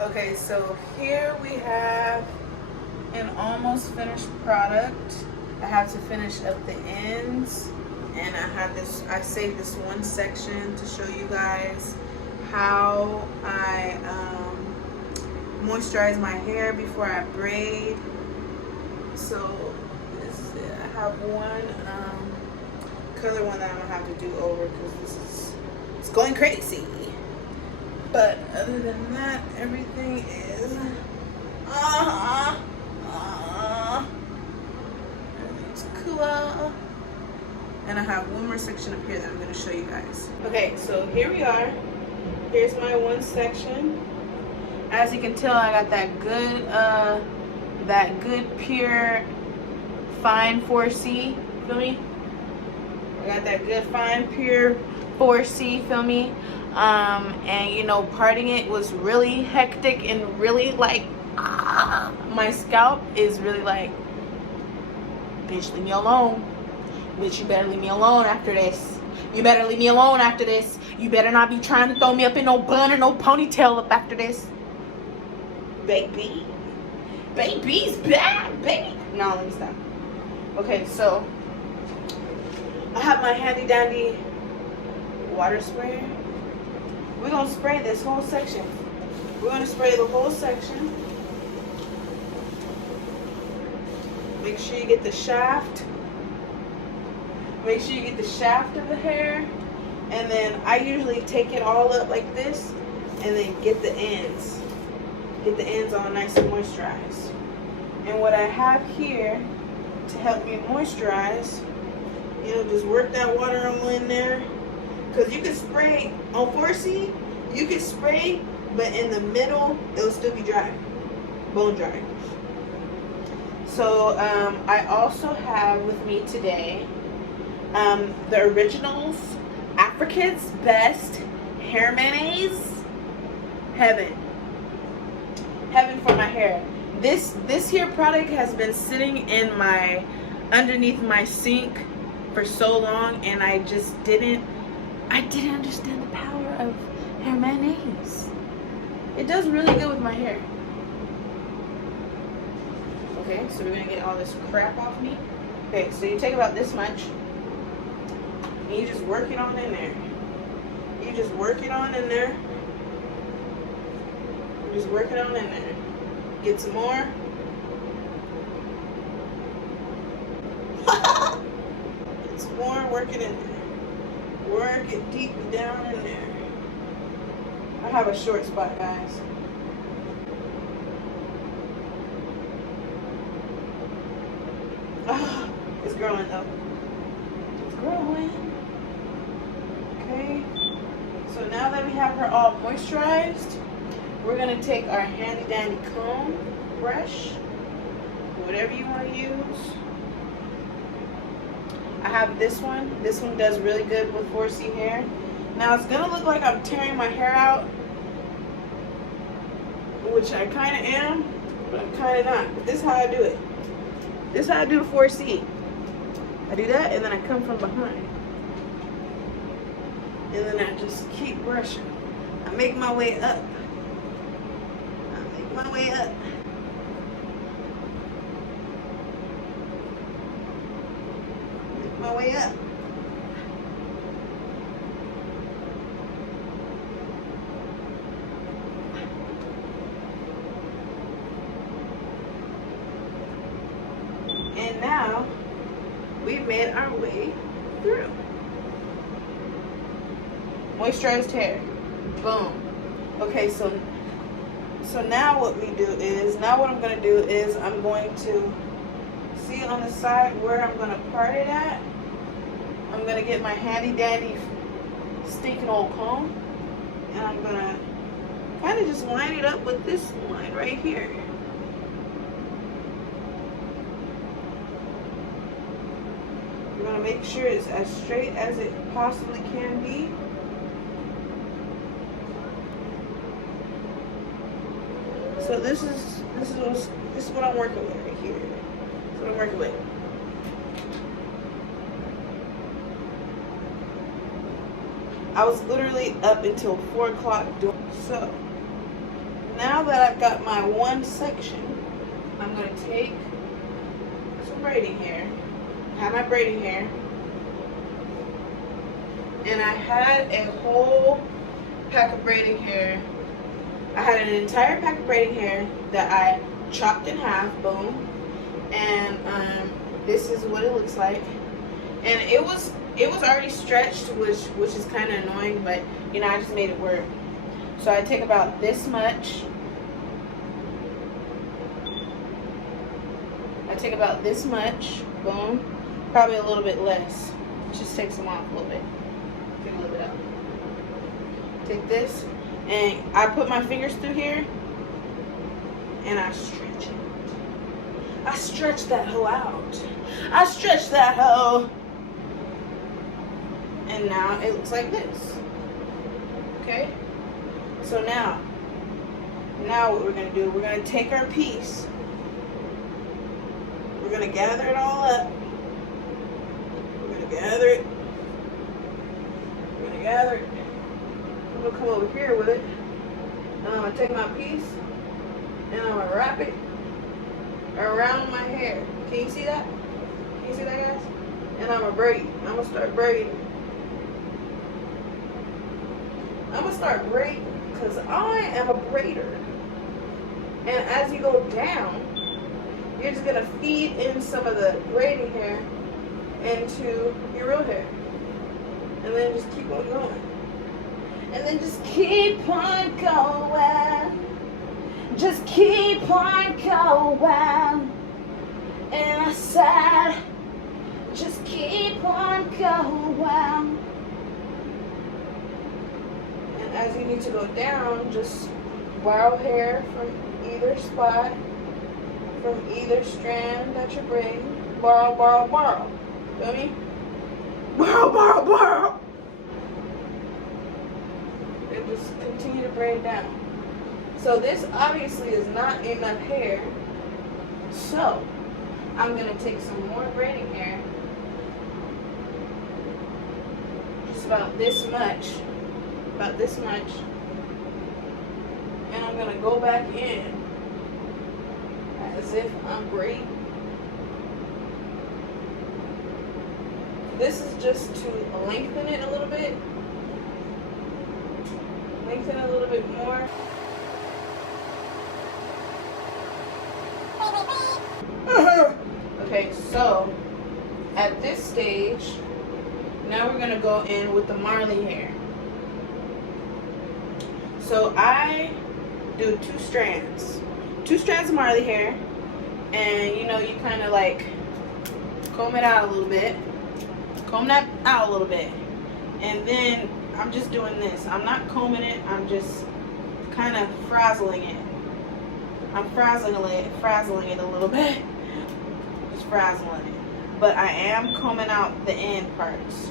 Okay, so here we have an almost finished product. I have to finish up the ends, and I saved this one section to show you guys how I moisturize my hair before I braid. So this is it. I have one color one that I'm gonna have to do over because it's going crazy. But other than that, everything is everything's cool. And I have one more section up here that I'm going to show you guys. Okay, so here we are. Here's my one section. As you can tell, I got that good pure fine 4C. Feel me? I got that good fine pure 4C. Feel me? And you know, parting it was really hectic and really like my scalp is really like, bitch, leave me alone. Bitch, you better leave me alone after this. You better leave me alone after this. You better not be trying to throw me up in no bun or no ponytail up after this. Baby. Baby's bad, baby. No, let me stop. Okay, so I have my handy dandy water sprayer. We're going to spray this whole section. We're going to spray the whole section. Make sure you get the shaft. Make sure you get the shaft of the hair. And then I usually take it all up like this and then get the ends. Get the ends all nice and moisturized. And what I have here to help me moisturize, you know, just work that water on in there. Because you can spray on 4C, you can spray, but in the middle, it'll still be dry, bone dry. So I also have with me today the Originals Africa's Best Hair Mayonnaise. Heaven for my hair. This here product has been sitting in underneath my sink for so long, and I didn't understand the power of hair mayonnaise. It does really good with my hair. Okay, so we're gonna get all this crap off me. Okay, so you take about this much and you just work it on in there. You just work it on in there. You just work it on in there. Get some more. Get some more, work it in there. Work it deep down in there. I have a short spot, guys. It's growing though. It's growing. Okay. So now that we have her all moisturized, we're gonna take our handy dandy comb brush, whatever you want to use. I have this one. This one does really good with 4C hair. Now it's gonna look like I'm tearing my hair out, which I kind of am, but I'm kind of not. But this is how I do it. This is how I do the 4C. I do that, and then I come from behind, and then I just keep brushing. I make my way up. I make my way up. My way up. And now we've made our way through. Moisturized hair. Boom. Okay, so now what I'm going to do is I'm going to see on the side where I'm going to part it at. I'm going to get my handy dandy stinking old comb, and I'm going to kind of just line it up with this line right here. I'm going to make sure it's as straight as it possibly can be. So this is what I'm working with right here. This is what I'm working with. I was literally up until 4 o'clock doing so. now that I've got my one section, I'm going to take some braiding hair. I have my braiding hair. And I had a whole pack of braiding hair. I had an entire pack of braiding hair that I chopped in half, boom. And this is what it looks like. And it was already stretched, which is kind of annoying, but you know, I just made it work. So I take about this much. I take about this much, boom. Probably a little bit less. Just take some off a little bit. Take a little bit out. Take this, and I put my fingers through here, and I stretch it. I stretch that hoe out. I stretch that hoe. And now it looks like this. Okay? So now what we're going to do, we're going to take our piece. We're going to gather it all up. We're going to gather it. We're going to gather it. I'm going to come over here with it. And I'm going to take my piece and I'm going to wrap it around my hair. Can you see that? Can you see that, guys? And I'm going to braid. I'm going to start braiding. I'm going to start braiding because I am a braider. And as you go down, you're just going to feed in some of the braiding hair into your real hair. And then just keep on going. And then just keep on going. Just keep on going. And I said, just keep on going. And as you need to go down, just borrow hair from either spot, from either strand that you're braiding. Borrow, borrow, borrow. Feel me? Borrow, borrow, borrow. And just continue to braid down. So this obviously is not enough hair. So I'm going to take some more braiding hair. Just about this much. About this much. And I'm going to go back in as if I'm braiding. This is just to lengthen it a little bit. Lengthen it a little bit more. Okay, so at this stage, now we're going to go in with the Marley hair. So I do two strands of Marley hair, and you know, you kind of like comb it out a little bit. Comb that out a little bit. And then I'm just doing this. I'm not combing it. I'm just kind of frazzling it. I'm frazzling it a little bit. Just frazzling it. But I am combing out the end parts.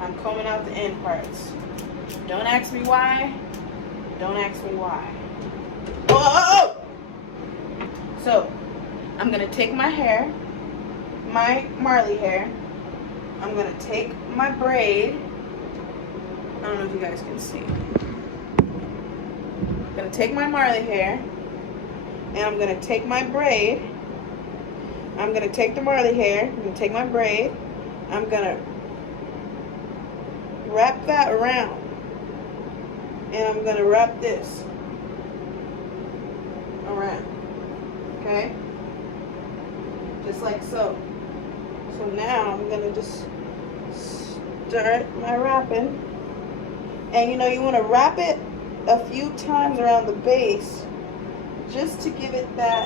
I'm combing out the end parts. Don't ask me why. Don't ask me why. Whoa! So, I'm going to take my hair, my Marley hair. I'm going to take my braid. I don't know if you guys can see. I'm going to take my Marley hair. And I'm going to take my braid. I'm going to take the Marley hair. I'm going to take my braid. I'm going to wrap that around. And I'm going to wrap this around. Okay? Just like so. So now I'm going to just start my wrapping. And you know, you want to wrap it a few times around the base just to give it that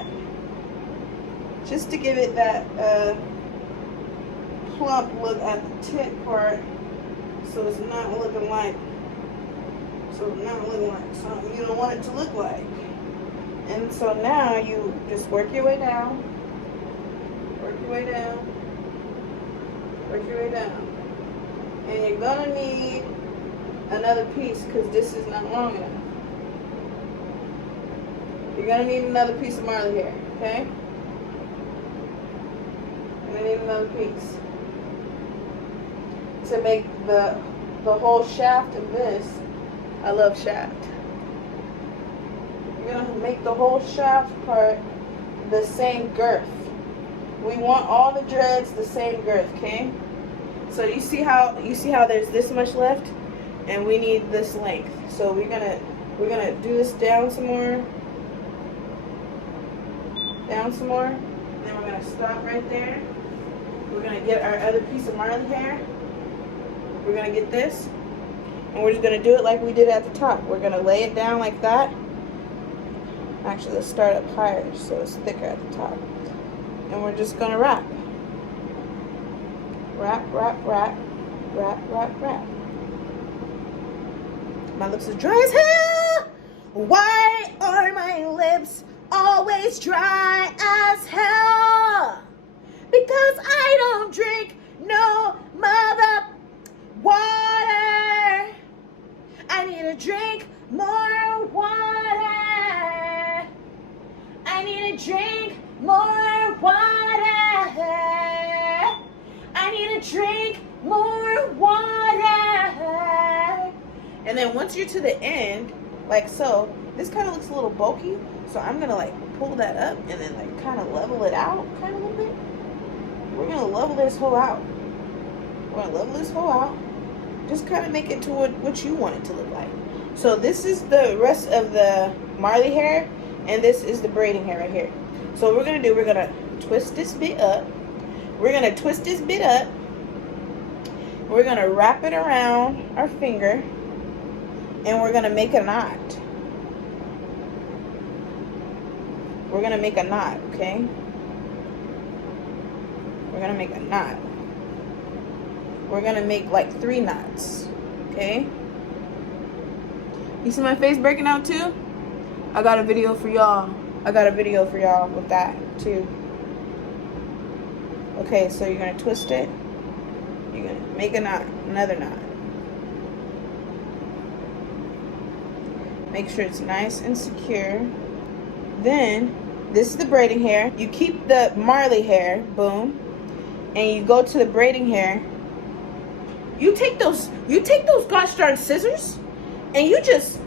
plump look at the tip part, so it's not looking like something you don't want it to look like. And so now you just work your way down, work your way down, work your way down. And you're gonna need another piece because this is not long enough. You're gonna need another piece of Marley hair, okay? You're gonna need another piece to make the whole shaft of this. I love shaft. You're we're gonna make the whole shaft part the same girth. We want all the dreads the same girth, okay? So you see how there's this much left, and we need this length. So we're gonna do this down some more, and then we're gonna stop right there. We're gonna get our other piece of Marley hair. We're gonna get this, and we're just gonna do it like we did at the top. We're gonna lay it down like that. Actually, let's start up higher so it's thicker at the top. And we're just gonna wrap. Wrap, wrap, wrap, wrap, wrap, wrap. My lips are dry as hell. Why are my lips always dry as hell? Because I don't drink no mother water. I need to drink more water. I need to drink more water. I need to drink more water. And then once you're to the end, like so, this kind of looks a little bulky. So I'm gonna like pull that up and then like kind of level it out, kind of a little bit. We're gonna level this whole out. We're gonna level this whole out. Just kind of make it to what you want it to look like. So this is the rest of the Marley hair, and this is the braiding hair right here. So what we're gonna do, we're gonna twist this bit up. We're gonna twist this bit up. We're gonna wrap it around our finger, and we're gonna make a knot. We're gonna make a knot, okay? We're gonna make a knot. We're gonna make like 3 knots, okay? You see my face breaking out too? I got a video for y'all. I got a video for y'all with that too. Okay, so you're gonna twist it. You're gonna make a knot, another knot. Make sure it's nice and secure. Then, this is the braiding hair. You keep the Marley hair, boom, and you go to the braiding hair. You take those gosh darn scissors, and you just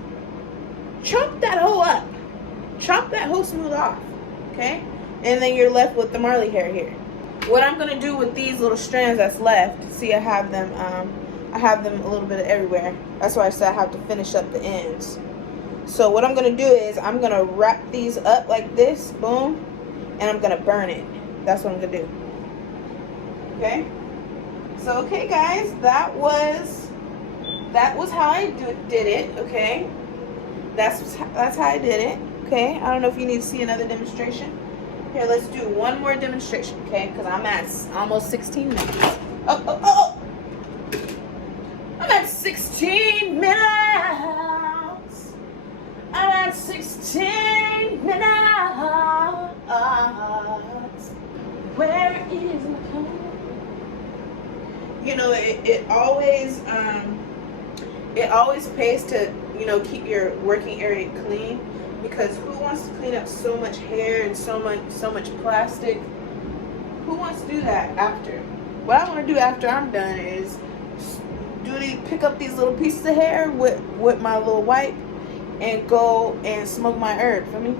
chop that hole up. Chop that hole smooth off, okay? And then you're left with the Marley hair here. What I'm gonna do with these little strands that's left, see I have them a little bit everywhere. That's why I said I have to finish up the ends. So what I'm gonna do is I'm gonna wrap these up like this, boom, and I'm gonna burn it. That's what I'm gonna do. Okay? So okay guys, that was how I did it, okay? That's how I did it, okay? I don't know if you need to see another demonstration. Here, let's do one more demonstration, okay? Because I'm at almost 16 minutes. Oh! I'm at 16 minutes. I'm at 16 minutes. Where is my phone? You know, it always pays to, you know, keep your working area clean, because who wants to clean up so much hair and so much plastic? Who wants to do that after? What I want to do after I'm done is pick up these little pieces of hair with my little wipe and go and smoke my herb, feel me?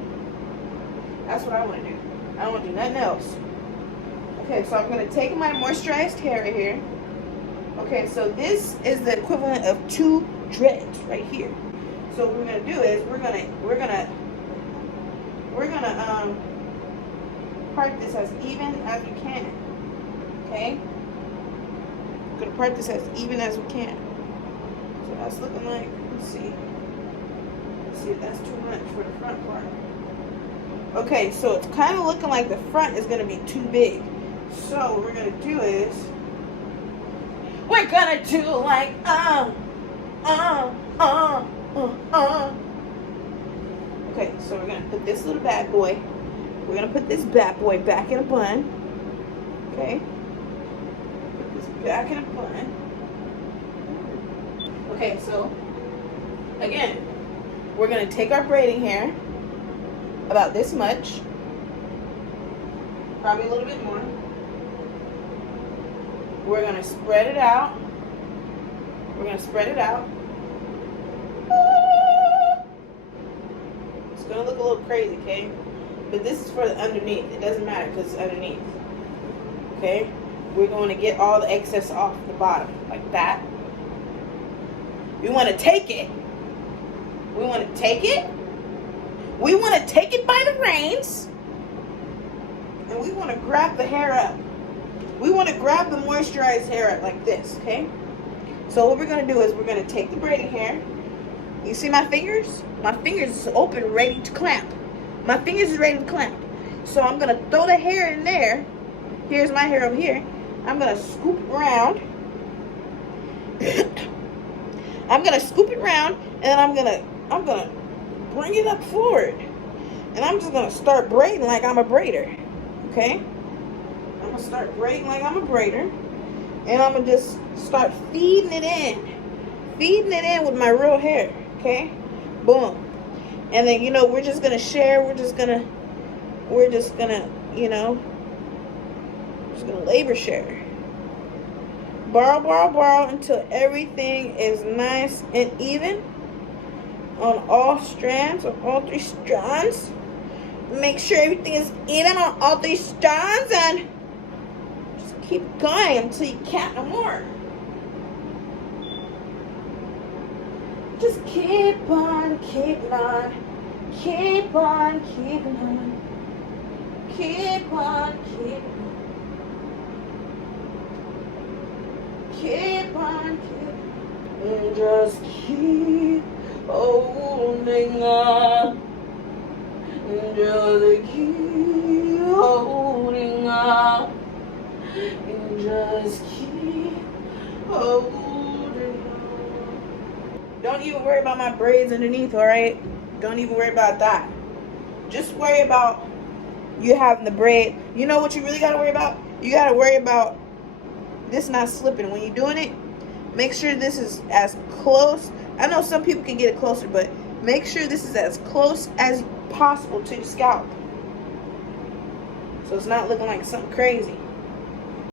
That's what I want to do. I don't want to do nothing else. Okay, so I'm going to take my moisturized hair right here. Okay, so this is the equivalent of 2 dreads right here. So what we're going to do is we're gonna part this as even as we can. Okay? We're gonna part this as even as we can. So that's looking like, let's see if that's too much for the front part. Okay, so it's kind of looking like the front is gonna be too big. So what we're gonna do is we're gonna do like Okay, so we're gonna put this little bad boy. We're gonna put this bad boy back in a bun. Okay. Put this back in a bun. Okay, so again, we're gonna take our braiding hair, about this much, probably a little bit more. We're gonna spread it out. We're gonna spread it out. It's gonna look a little crazy, okay? But this is for the underneath. It doesn't matter because it's underneath. Okay? We're going to get all the excess off the bottom, like that. We want to take it. We want to take it. We want to take it by the reins. And we want to grab the hair up. We want to grab the moisturized hair up like this, okay? So what we're going to do is we're going to take the braiding hair. You see my fingers? My fingers is open, ready to clamp. My fingers is ready to clamp. So I'm going to throw the hair in there. Here's my hair over here. I'm going to scoop it around. I'm going to scoop it around, and then I'm going to bring it up forward. And I'm just going to start braiding like I'm a braider. Okay? I'm going to start braiding like I'm a braider. And I'm going to just start feeding it in. Feeding it in with my real hair. Okay? Boom. And then, you know, we're just going to share. We're just going to, you know, just going to labor share. Borrow, borrow, borrow until everything is nice and even on all strands, on all 3 strands. Make sure everything is even on all 3 strands and just keep going until you can't no more. Just keep on keeping on, keep on keeping on, keep on keeping on. Keep on, keep, just keep holding on. Just keep holding on. Just keep holding on. Don't even worry about my braids underneath, alright? Don't even worry about that. Just worry about you having the braid. You know what you really got to worry about? You got to worry about this not slipping. When you're doing it, make sure this is as close. I know some people can get it closer, but make sure this is as close as possible to your scalp. So it's not looking like something crazy.